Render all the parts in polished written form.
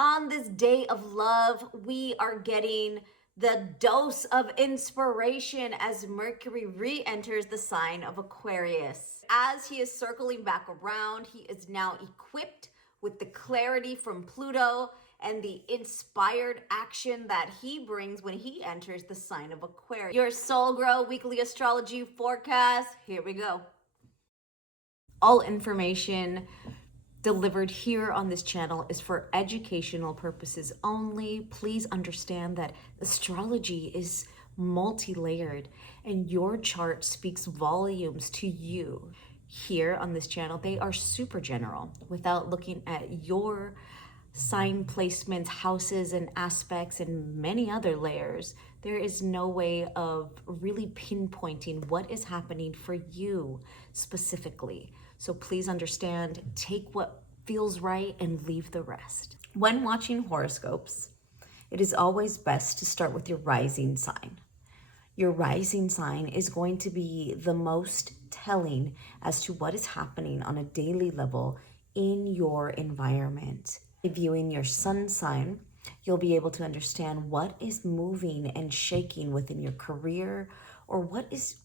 On this day of love, we are getting the dose of inspiration as Mercury re-enters the sign of Aquarius. As he is circling back around, he is now equipped with the clarity from Pluto and the inspired action that he brings when he enters the sign of Aquarius. Your Soul Grow weekly astrology forecast. Here we go. All information delivered here on this channel is for educational purposes only. Please understand that astrology is multi-layered and your chart speaks volumes to you. Here on this channel, they are super general without looking at your sign placements, houses and aspects, and many other layers. There is no way of really pinpointing what is happening for you specifically. So please understand, take what feels right and leave the rest. When watching horoscopes, it is always best to start with your rising sign. Your rising sign is going to be the most telling as to what is happening on a daily level in your environment. Viewing your sun sign, you'll be able to understand what is moving and shaking within your career or what is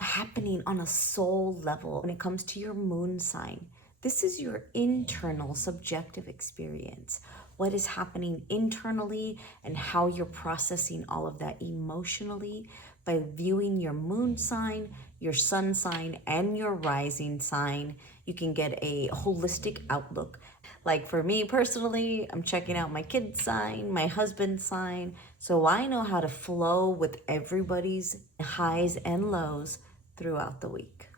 happening on a soul level. When it comes to your moon sign, this is your internal subjective experience. What is happening internally and how you're processing all of that emotionally. By viewing your moon sign, your sun sign, and your rising sign, you can get a holistic outlook. Like for me personally, I'm checking out my kid's sign, my husband's sign, so I know how to flow with everybody's highs and lows throughout the week.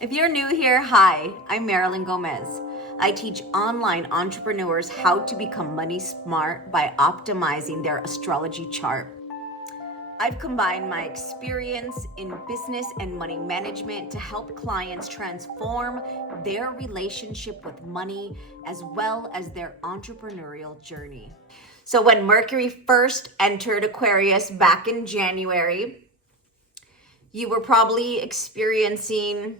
If you're new here, hi, I'm Marilyn Gomez. I teach online entrepreneurs how to become money smart by optimizing their astrology chart. I've combined my experience in business and money management to help clients transform their relationship with money as well as their entrepreneurial journey. So when Mercury first entered Aquarius back in January, you were probably experiencing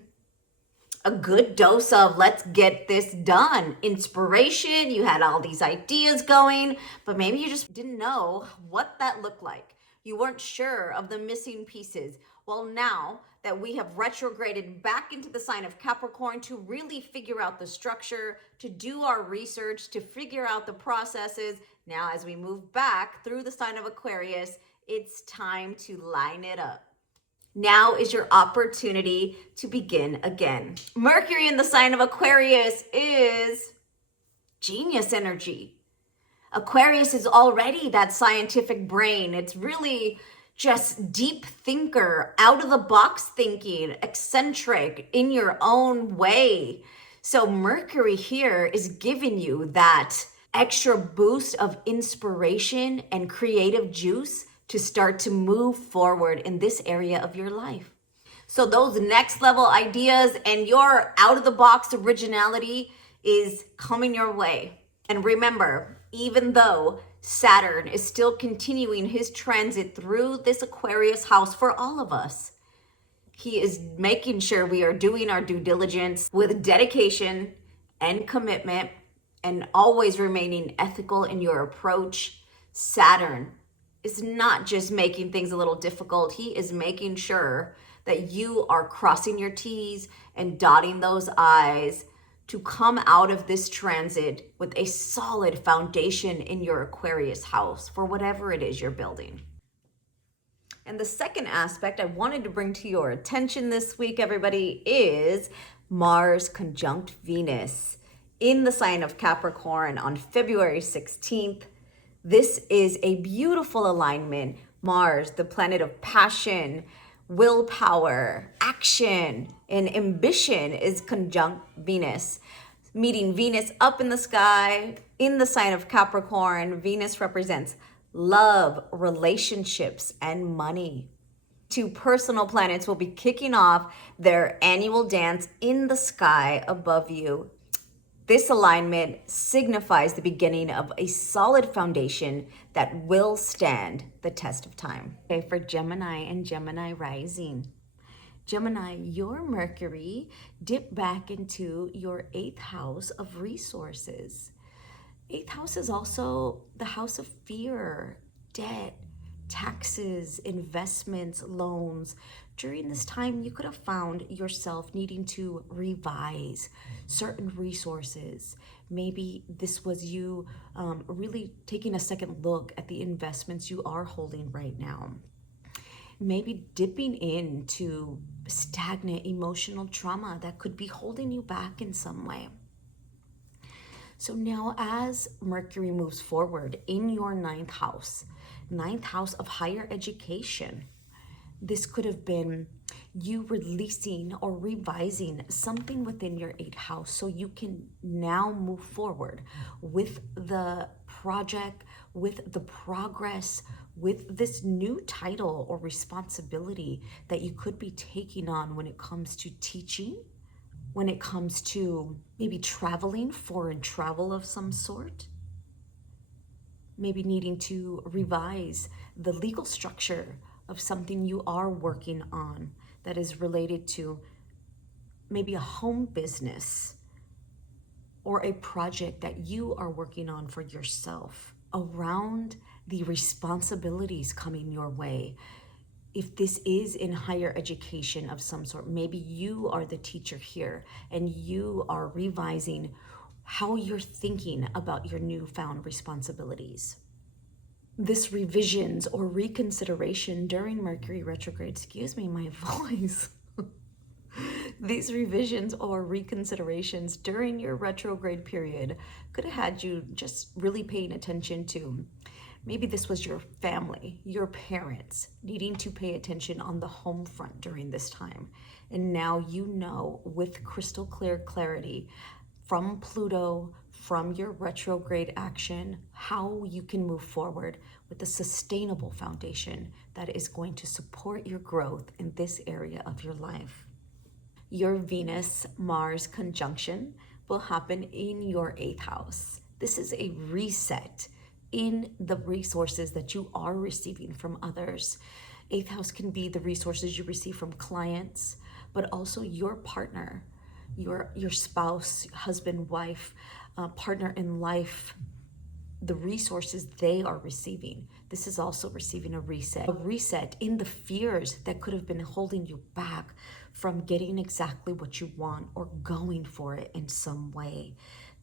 a good dose of let's get this done. Inspiration, you had all these ideas going, but maybe you just didn't know what that looked like. You weren't sure of the missing pieces. Well, now that we have retrograded back into the sign of Capricorn to really figure out the structure, to do our research, to figure out the processes, now as we move back through the sign of Aquarius, it's time to line it up. Now is your opportunity to begin again. Mercury in the sign of Aquarius is genius energy. Aquarius is already that scientific brain. It's really just deep thinker, out of the box thinking, eccentric in your own way. So Mercury here is giving you that extra boost of inspiration and creative juice to start to move forward in this area of your life. So those next level ideas and your out of the box originality is coming your way. And remember, even though Saturn is still continuing his transit through this Aquarius house for all of us, he is making sure we are doing our due diligence with dedication and commitment and always remaining ethical in your approach. Saturn is not just making things a little difficult. He is making sure that you are crossing your T's and dotting those I's to come out of this transit with a solid foundation in your Aquarius house for whatever it is you're building. And the second aspect I wanted to bring to your attention this week, everybody, is Mars conjunct Venus in the sign of Capricorn on February 16th. This is a beautiful alignment. Mars, the planet of passion, willpower, action, and ambition, is conjunct Venus. Meeting Venus up in the sky in the sign of Capricorn, Venus represents love, relationships, and money. Two personal planets will be kicking off their annual dance in the sky above you. This alignment signifies the beginning of a solid foundation that will stand the test of time. Okay, for Gemini and Gemini rising. Gemini, your Mercury dipped back into your 8th house of resources. Eighth house is also the house of fear, debt, taxes, investments, loans. During this time, you could have found yourself needing to revise certain resources. Maybe this was you really taking a second look at the investments you are holding right now. Maybe dipping into stagnant emotional trauma that could be holding you back in some way. So now as Mercury moves forward in your ninth house of higher education, this could have been you releasing or revising something within your eighth house so you can now move forward with the project, with the progress, with this new title or responsibility that you could be taking on when it comes to teaching, when it comes to maybe traveling, foreign travel of some sort, maybe needing to revise the legal structure of something you are working on that is related to maybe a home business or a project that you are working on for yourself around the responsibilities coming your way. If this is in higher education of some sort, maybe you are the teacher here and you are revising how you're thinking about your newfound responsibilities. This revisions or reconsideration during Mercury retrograde, excuse me, my voice. These revisions or reconsiderations during your retrograde period could have had you just really paying attention to maybe this was your family, your parents needing to pay attention on the home front during this time. And now you know with crystal clear clarity from Pluto, from your retrograde action, how you can move forward with a sustainable foundation that is going to support your growth in this area of your life. Your Venus-Mars conjunction will happen in your eighth house. This is a reset in the resources that you are receiving from others. Eighth house can be the resources you receive from clients, but also your partner, your spouse, husband, wife, partner in life, the resources they are receiving. This is also receiving a reset in the fears that could have been holding you back from getting exactly what you want or going for it in some way.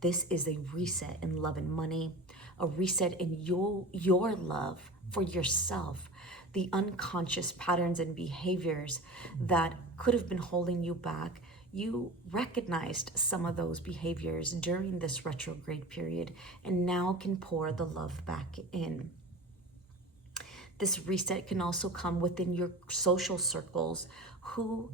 This is a reset in love and money, a reset in your love for yourself, the unconscious patterns and behaviors that could have been holding you back. You recognized some of those behaviors during this retrograde period and now can pour the love back in. This reset can also come within your social circles. Who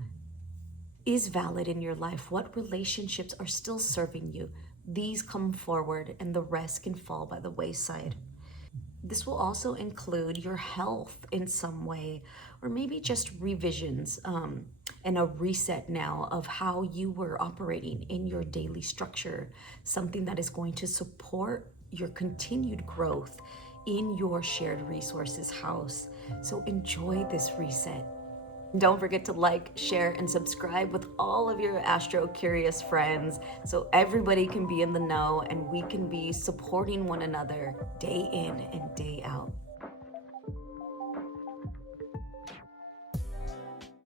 is valid in your life? What relationships are still serving you? These come forward and the rest can fall by the wayside. This will also include your health in some way, or maybe just revisions and a reset now of how you were operating in your daily structure, something that is going to support your continued growth in your shared resources house. So enjoy this reset. Don't forget to like, share, and subscribe with all of your astro curious friends so everybody can be in the know and we can be supporting one another day in and day out.